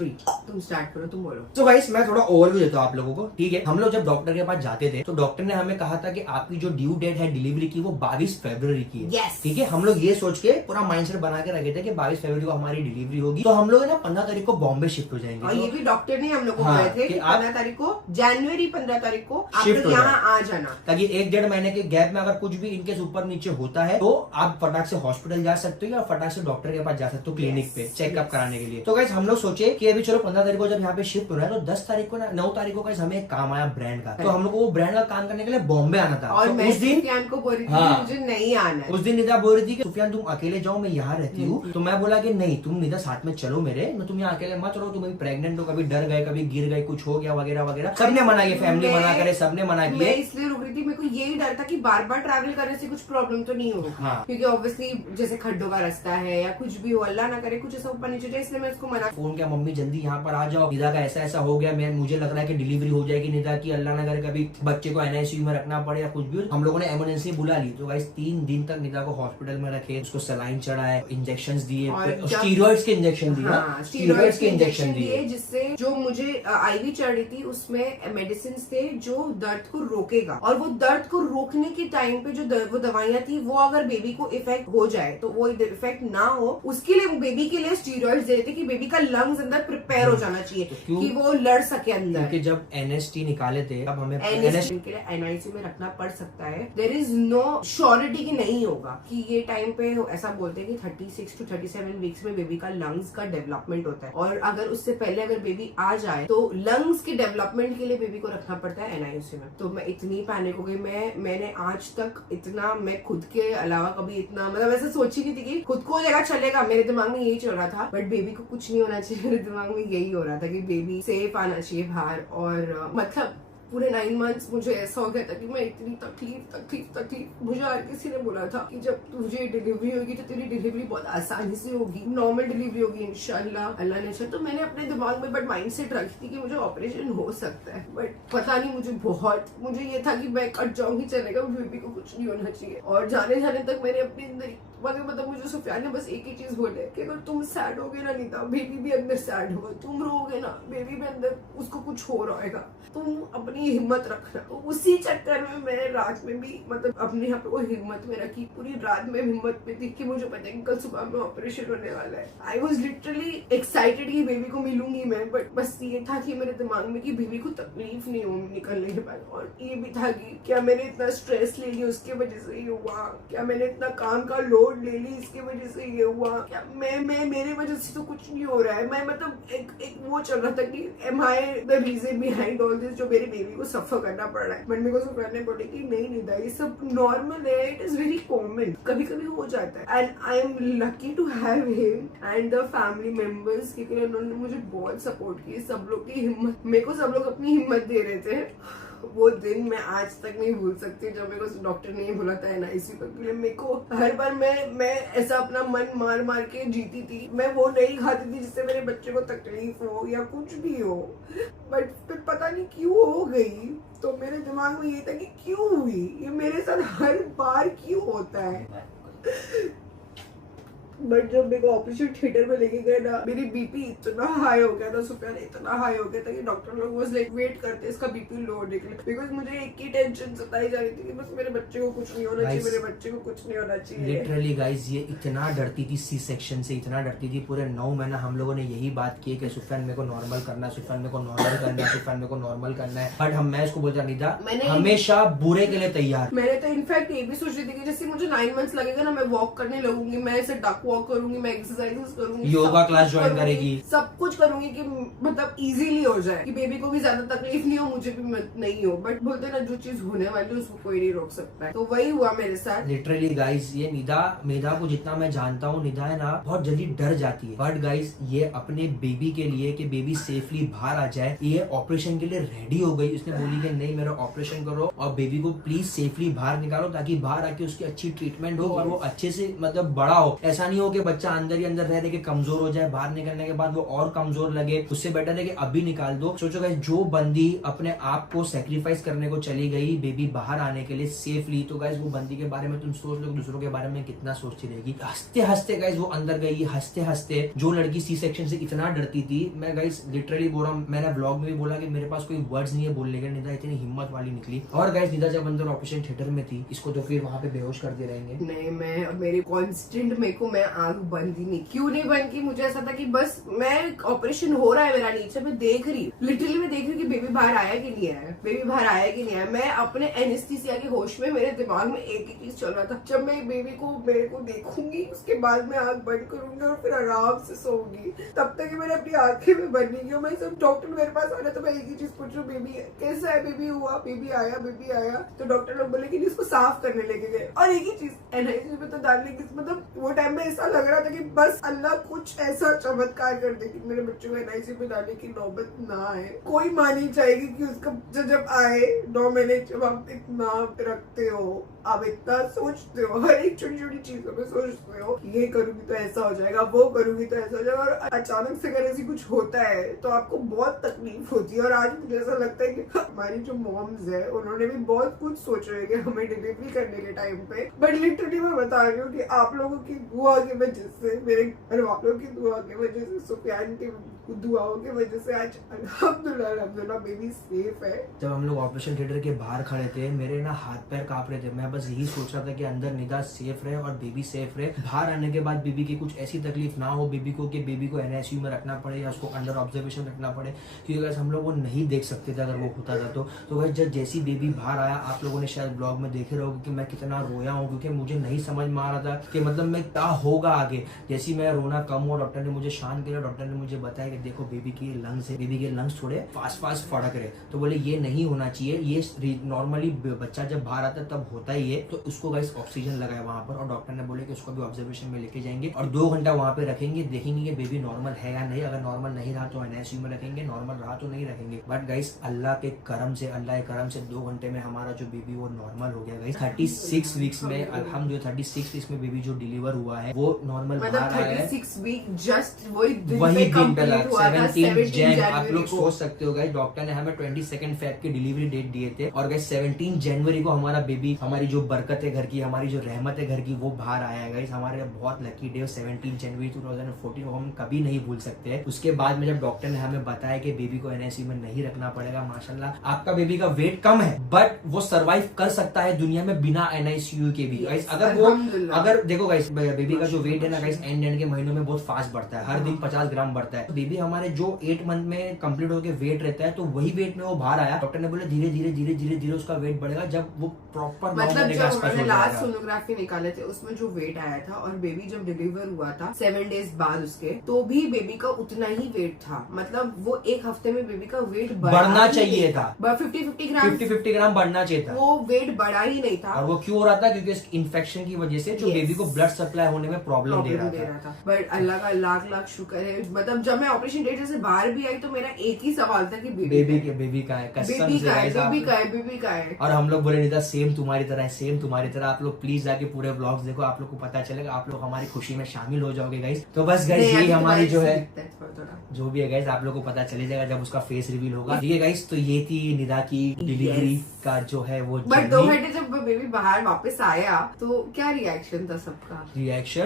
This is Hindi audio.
3 तुम स्टार्ट करो, तुम बोलो। तो गाइस मैं थोड़ा ओवरव्यू देता हूँ आप लोगों को, ठीक है। हम लोग जब डॉक्टर के पास जाते थे तो डॉक्टर ने हमें कहा था कि आपकी जो ड्यू डेट है डिलीवरी की वो 22 फरवरी की है। Yes. ठीक है, हम लोग ये सोच के पूरा माइंडसेट बना के रखे थे कि 22 फरवरी को हमारी डिलीवरी होगी, तो हम लोग ना 15 तारीख को बॉम्बे शिफ्ट हो जाएंगे। और ये भी डॉक्टर ने हम लोग को हाँ, कहे थे कि कि आप 15 तारीख को, जनवरी 15 तारीख को आप शिफ्ट हो यहाँ आ जाना, ताकि 1-1.5 महीने के गैप में अगर कुछ भी इनकेस ऊपर नीचे होता है तो आप फटाक से हॉस्पिटल जा सकते हो या फटाक से डॉक्टर के पास जा सकते हो क्लिनिक पे चेकअप कराने के लिए। तो गाइस हम लोग सोचे कि अभी चलो 15 तारीख को जब यहाँ पे शिफ्ट हो रहा है तो 10 तारीख को ना 9 तारीख को गाइस हमें एक काम आया ब्रांड का, तो हम लोग को वो ब्रांड का काम करने के लिए बॉम्बे आना था। और तो मैं उस दिन सुफियान को बोल रही थी हाँ, मुझे नहीं आना है। उस दिन निदा बोल रही थी कि सुफियान तुम अकेले जाओ, मैं यहाँ रहती हूँ। तो मैं बोला कि नहीं तुम निदा साथ में चलो मेरे, तुम यहाँ अकेले मत रहो, तुम अभी प्रेग्नेंट हो, कभी डर गए कभी गिर गए कुछ हो गया वगैरह वगैरह। सबने मना किया, फैमिली मना करे, सबने मना किया। मैं इसलिए रुक रही थी, मेरे को यही डर था कि बार बार ट्रैवल करने से कुछ प्रॉब्लम तो नहीं होगी। हाँ। क्योंकि ऑब्वियसली जैसे खड्डों का रास्ता है या कुछ भी हो, अल्लाह ना करे कुछ ऐसा ऊपर नीचे जाए, इसलिए मैं उसको मना। फोन किया मम्मी जल्दी यहाँ पर आ जाओ, निदा का ऐसा ऐसा हो गया, मैं मुझे लग रहा है कि डिलीवरी हो जाएगी निदा की, अल्लाह ना करे कभी बच्चे को एनआईसीयू में रखना पड़े या कुछ भी। हम लोगों ने इमरजेंसी बुला ली। तो गाइस 3 दिन तक निदा को हॉस्पिटल में रखे, उसको सलाइन चढ़ाए, इंजेक्शन दिए, स्टीरॉइड्स के इंजेक्शन दिए, स्टीरॉइड्स के इंजेक्शन दिए, जिससे जो मुझे आईवी चढ़ रही थी उसमें मेडिसिन थे जो दर्द को रोकेगा, और वो दर्द को रोकने के टाइम पे जो वो दवाइयां थी वो अगर बेबी को इफेक्ट हो जाए तो वो इफेक्ट ना हो, उसके लिए बेबी के लिए स्टीरॉइड्स दे रहे थे कि बेबी का लंग्स अंदर प्रिपेयर हो जाना चाहिए कि वो लड़ सके अंदर। क्योंकि जब एनएसटी निकाले थे अब हमें एनएसटी के लिए एनआईसीयू में रखना पड़ सकता है। देयर इज नो श्योरिटी की नहीं होगा कि ये टाइम पे ऐसा बोलते हैं कि 36 to 37 वीक्स में बेबी का लंग्स का डेवलपमेंट होता है, और अगर उससे पहले अगर बेबी आ जाए तो लंग्स के डेवलपमेंट के लिए बेबी को रखना पड़ता है एनआईसीयू में। तो मैं इतनी पैनिक हो गई, मैंने आज तक इतना, मैं खुद के अलावा कभी इतना मतलब ऐसा सोची नहीं थी कि खुद को जगह चलेगा, मेरे दिमाग में यही चल रहा था, बट बेबी को कुछ नहीं होना चाहिए, मेरे दिमाग में यही हो रहा था कि बेबी सेफ आना चाहिए बाहर। और मतलब पूरे 9 मंथ्स मुझे ऐसा हो गया था कि मैं इतनी तकलीफ मुझे हर किसी ने बोला था कि जब तुझे डिलीवरी होगी तो तेरी डिलीवरी बहुत आसानी से होगी, नॉर्मल डिलीवरी होगी इंशाल्लाह, अल्लाह ने चाहा। तो मैंने अपने दिमाग में बट माइंडसेट रखी थी कि मुझे ऑपरेशन हो सकता है, बट पता नहीं मुझे ये था कि मैं कट जाऊंगी चलेगा, बेबी को कुछ नहीं होना चाहिए। और जाने तक मैंने अपने अंदर मतलब मुझे सुफियान ने बस एक ही चीज बोले कि अगर तुम सैड होगे ना नीता, बेबी भी अंदर सैड होगा, तुम रोगे ना बेबी भी अंदर उसको कुछ हो रहेगा, तुम अपनी हिम्मत रखना। तो उसी चक्कर में मैंने रात में भी मतलब अपने यहाँ पे वो हिम्मत में रखी, पूरी रात में हिम्मत में थी कि मुझे पता है कि कल सुबह में ऑपरेशन होने वाला है। आई वॉज लिटरली एक्साइटेड कि बेबी को मिलूंगी मैं, बट बस ये था कि मेरे दिमाग में कि बेबी को तकलीफ नहीं होगी निकलने के बाद। और ये भी था कि क्या मैंने इतना स्ट्रेस ले लिया उसके वजह से ये हुआ, क्या मैंने इतना काम का लोड ले ली इसकी वजह से ये हुआ, क्या मैं मेरे वजह से तो कुछ नहीं हो रहा है। मैं मतलब एक वो चल रहा था कि am I the reason behind all this, जो मेरे बेबी को सफर करना पड़ रहा है। बट मेरे को सब करने पड़े कि नहीं निदा ये सब नॉर्मल है, इट इज वेरी कॉमन, कभी कभी हो जाता है। And I am lucky to have him and the family members, क्योंकि उन्होंने मुझे बहुत सपोर्ट की, सब लोग की हिम्मत, मेरे को सब लोग अपनी हिम्मत दे रहे थे। वो दिन मैं आज तक नहीं भूल सकती जब मेरे को डॉक्टर ने बोला था एनआईसीयू के लिए। मेरे को हर बार मैं ऐसा अपना मन मार के जीती थी, मैं वो नहीं खाती थी जिससे मेरे बच्चे को तकलीफ हो या कुछ भी हो, बट फिर पता नहीं क्यों हो गई। तो मेरे दिमाग में ये था कि क्यों हुई, ये मेरे साथ हर बार क्यों होता है। बट जब मेरे को ऑपरेशन थिएटर में लेके गए ना, मेरी बीपी इतना हाई हो गया था, सुफियान इतना हाई हो गया था कि डॉक्टर लोग बस लाइक वेट करते इसका बीपी लो होने के लिए, बिकॉज मुझे एक ही टेंशन सताई जा रही थी कि बस मेरे बच्चे को कुछ नहीं होना चाहिए, मेरे बच्चे को कुछ नहीं होना चाहिए। लिटरली गाइस ये इतना डरती थी सी सेक्शन से, इतना डरती थी। पूरे 9 महीना हम लोगों ने यही बात की कि सुफियान मेरे को नॉर्मल करना है, सुफियान मेरे को नॉर्मल करना है, सुफियान मेरे को नॉर्मल करना है। बट मैं इसको बोलता नहीं था, हमेशा बुरे के लिए तैयार। मैंने तो इनफैक्ट ये भी सोच रही थी कि जैसे मुझे 9 मंथ्स लगेगा ना, मैं वॉक करने लगूंगी, मैं ऐसे डक वॉक करूंगी, मैं एक्सरसाइजेस करूंगी, योगा क्लास ज्वाइन करेगी, सब कुछ करूंगी कि मतलब इजीली हो जाए, कि बेबी को भी ज्यादा तकलीफ नहीं हो, मुझे भी नहीं हो। बट बोलते ना जो चीज होने वाली है उसको कोई नहीं रोक सकता है, तो वही हुआ मेरे साथ। लिटरली गाइस ये निदा को जितना मैं जानता हूँ, निदा है ना बहुत जल्दी डर जाती है, बट गाइस ये अपने बेबी के लिए कि बेबी सेफली बाहर आ जाए, ये ऑपरेशन के लिए रेडी हो गई। उसने बोली कि नहीं मेरा ऑपरेशन करो और बेबी को प्लीज सेफली बाहर निकालो, ताकि बाहर आके उसकी अच्छी ट्रीटमेंट हो और वो अच्छे से मतलब बड़ा हो। ऐसा नहीं हो कि बच्चा अंदर ही अंदर रह के कमजोर हो जाए, बाहर निकलने के बाद वो और कमजोर लगे, उससे बेटर है कि अभी निकाल दो। सोचो गाइस, जो बंदी अपने आप को सेक्रीफाइस करने को चली गई बेबी बाहर आने के लिए सेफली, तो गाइस वो बंदी के बारे में तुम सोच लो दूसरों के बारे में कितना सोचती रहेगी। हंसते हंसते गाइस वो अंदर गई, हंसते हंसते। जो लड़की सी सेक्शन से इतना डरती थी, मैं गाइस लिटरली बोल रहा हूँ, मैंने ब्लॉग में भी बोला कि मेरे पास कोई वर्ड्स नहीं है बोलने के, निदा इतनी हिम्मत वाली निकली। और गाइस निदा जब अंदर ऑपरेशन थिएटर में थी, इसको तो फिर वहां पे बेहोश कर दे रहेंगे। नहीं, मैं मेरे कांस्टेंट मैं आंख बंद ही नहीं, क्यों नहीं बंद की, मुझे ऐसा था कि बस मैं ऑपरेशन हो रहा है मेरा नीचे, मैं देख रही हूँ, लिटरली मैं देख रही हूँ कि बेबी बाहर आया कि नहीं आया, बेबी बाहर आया कि नहीं आया। मैं अपने एनेस्थीसिया के होश में, मेरे दिमाग में एक ही चीज चल रहा था, जब मैं बेबी को मेरे को देखूंगी उसके बाद मैं आंख बंद करूंगी और फिर आराम से सोऊंगी, तब तक मैंने अपनी आंखें में बंद नहीं की। मैं सब डॉक्टर मेरे पास आ रहा तो मैं एक ही चीज पूछ रही हूँ, बेबी कैसा है, बेबी हुआ, बेबी आया, बेबी आया। तो डॉक्टर लोग बोले कि इसको साफ करने लेके गए, और एक ही चीज एनआईसीयू में तो डालने की, मतलब वो टाइम में ऐसा लग रहा था कि बस अल्लाह कुछ ऐसा चमत्कार कर दे कि मेरे बच्चों को एनआईसीयू में डालने की नौबत ना आए। कोई माँ नहीं चाहेगी कि उसका जब आए 9 महीने, जब आप इतना रखते हो, आप इतना सोचते हो, हर एक छोटी छोटी चीजों में सोचते हो, ये करूंगी तो ऐसा हो जाएगा, वो करूंगी तो ऐसा हो जाएगा, और अचानक से अगर ऐसी कुछ होता है तो आपको बहुत तकलीफ होती है। और आज मुझे ऐसा लगता है कि हमारी जो मॉम्स है उन्होंने भी बहुत कुछ सोचा है कि हमें डिलीवरी करने के टाइम पे, बट लिटरली मैं बता रही हूँ कि आप लोगों की दुआ की वजह से, मेरे घर वालों की दुआ की वजह से, सुफियान की दुआओं की वजह से आज अल्हम्दुलिल्लाह बेबी सेफ है। जब हम लोग ऑपरेशन थिएटर के बाहर खड़े थे, मेरे ना हाथ पैर कांप रहे थे। मैं बस यही सोच रहा था कि अंदर निदा सेफ रहे और बेबी सेफ रहे, बाहर आने के बाद बेबी की कुछ ऐसी तकलीफ ना हो बेबी को कि बेबी को एनआईसीयू में रखना पड़े या उसको अंडर ऑब्जर्वेशन रखना पड़े, क्योंकि अगर हम लोग वो नहीं देख सकते थे अगर वो होता था तो भाई जब जैसी बेबी बाहर आया, आप लोगों ने शायद ब्लॉग में देखे रहोगे कि मैं कितना रोया हूँ, क्योंकि मुझे नहीं समझ में आ रहा था कि मतलब मैं क्या होगा आगे। जैसी मैं रोना कम हुआ, डॉक्टर ने मुझे शांत किया, डॉक्टर ने मुझे बताया कि देखो बेबी की लंग्स है, बेबी के लंग्स थोड़े फास्ट फास्ट फड़क रहे, तो बोले ये नहीं होना चाहिए, ये नॉर्मली बच्चा जब बाहर आता है तब होता ही है। तो उसको गाइस ऑक्सीजन लगाया वहां पर, और डॉक्टर ने बोले कि उसको भी ऑब्जर्वेशन में लेके जाएंगे और 2 घंटा वहां पे रखेंगे, देखेंगे कि बेबी नॉर्मल है या नहीं। अगर नॉर्मल नहीं रहा तो एनआईसीयू में रखेंगे, नॉर्मल रहा तो नहीं रखेंगे। बट गाइस अल्लाह के करम से 2 घंटे में हमारा जो बेबी वो नॉर्मल हो गया गाइस। 36 वीक्स में अल्हम्दुलिल्लाह 36 वीक्स में बेबी जो डिलीवर हुआ है वो नॉर्मल बाहर आया है। 36 वीक जस्ट वही दिन पे लगा 17 जैन। आप लोग को। सोच सकते हो गाइस, डॉक्टर ने हमें 22 फेब की डिलीवरी डेट दिए थे और गाइस 17 जनवरी को हमारा बेबी, हमारी जो बरकत है घर की, हमारी जो रहमत है घर की, वो बाहर आया है गाइस। हमारे बहुत लकी डे 17 जनवरी 2014 को हम कभी नहीं भूल सकते। उसके बाद में जब डॉक्टर ने हमें बताया कि बेबी को एनआईसीयू में नहीं रखना पड़ेगा, माशाल्लाह आपका बेबी का वेट कम है बट वो सर्वाइव कर सकता है दुनिया में बिना एनआईसीयू के भी गाइस। अगर देखो गाइस, बेबी का जो वेट है ना गाइस, एंड के महीनों में बहुत फास्ट बढ़ता है, हर दिन 50 ग्राम बढ़ता है। बेबी हमारे जो 8 मंथ में कंप्लीट होकर वेट रहता है, तो वही वेट में वो बाहर आया। डॉक्टर ने बोले धीरे धीरे उसका वेट बढ़ेगा जब वो प्रॉपर मतलब जब उन्होंने लास्ट सोनोग्राफी निकाले थे उसमें जो वेट आया था, और बेबी जब डिलीवर हुआ था 7 डेज बाद उसके, तो भी बेबी का उतना ही वेट था। मतलब वो 1 हफ्ते में बेबी का वेट बढ़ना चाहिए था, 50 ग्राम बढ़ना चाहिए था, वो वेट बढ़ा ही नहीं था। और वो क्यों हो रहा था? क्योंकि इन्फेक्शन की वजह से जो बेबी को ब्लड सप्लाई होने में प्रॉब्लम दे रहा था। बट अल्लाह का लाख शुक्र है, मतलब जब मैं ऑपरेशन थिएटर से बाहर भी आई तो मेरा एक ही सवाल था कि बेबी का है, कसम से बेबी का है। और हम लोग बोले नहीं था सेम तुम्हारी तरह है, सेम तुम्हारी तरह। आप लोग प्लीज जाके पूरे ब्लॉग्स देखो, आप लोग को पता चलेगा, आप लोग हमारी खुशी में शामिल हो जाओगे गाइस। तो बस गाइस यही हमारी जो है जो भी है गाइस, आप लोग को पता चले जाएगा जब उसका फेस रिवील होगा। ठीक है गाइस, तो ये थी निदा की डिलीवरी का जो है वो। बट 2 घंटे जब बेबी बाहर वापस आया तो क्या रिएक्शन था सबका? रिएक्शन